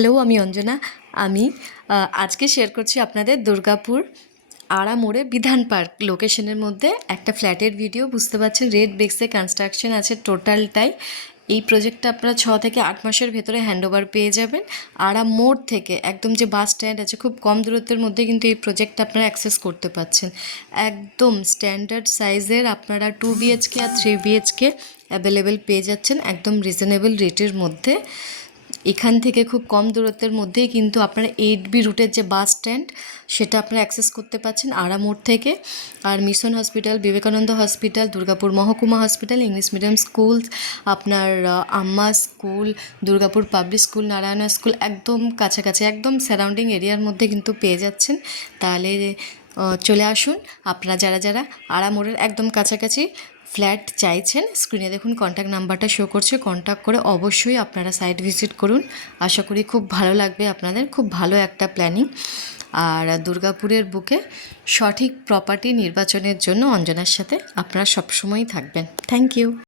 Hello, আমি অঞ্জনা। আমি আজকে শেয়ার করছি আপনাদের দুর্গাপুর আড়ামোড়ে বিধান পার্ক লোকেশনের মধ্যে একটা ফ্ল্যাটের ভিডিও। বুঝতে পারছেন রেড ব্রিক্সে কনস্ট্রাকশন আছে টোটালটাই। এই প্রজেক্টটা আপনারা 6 থেকে 8 মাসের ভেতরে হ্যান্ডওভার পেয়ে যাবেন। আড়ামোড় থেকে একদম যে বাস স্ট্যান্ড আছে খুব কম দূরত্বের মধ্যে কিন্তু এই প্রজেক্টটা আপনারা অ্যাক্সেস করতে পারছেন। একদম স্ট্যান্ডার্ড সাইজের আপনারা 2 বিএইচকে আর 3 বিএইচকে অ্যাভেলেবেল পেয়ে যাচ্ছেন একদম রিজনেবল রেটের মধ্যে। এখান থেকে খুব কম দূরত্বের মধ্যেই কিন্তু আপনারা 8B রুটের যে বাস স্ট্যান্ড সেটা আপনারা অ্যাক্সেস করতে পারছেন আড়ামোড় থেকে। আর mission hospital, Vivekananda hospital, Durgapur মহকুমা হসপিটাল, ইংলিশ মিডিয়াম স্কুল, আপনার Amma school, Durgapur public school, Narayana school একদম কাছাকাছি, একদম সারাউন্ডিং এরিয়ার মধ্যে কিন্তু পেয়ে যাচ্ছেন। তাহলে চলে আসুন আপনারা যারা যারা আড়ামোড়ের একদম কাছাকাছি ফ্ল্যাট চাইছেন। স্ক্রিনে দেখুন কন্ট্যাক্ট নাম্বারটা শো করছে, কন্ট্যাক্ট করে অবশ্যই আপনারা সাইট ভিজিট করুন। আশা করি খুব ভালো লাগবে আপনাদের, খুব ভালো একটা প্ল্যানিং। আর দুর্গাপুরের বুকে সঠিক প্রপার্টি নির্বাচনের জন্য অঞ্জনার সাথে আপনারা সবসময়ই থাকবেন। Thank you.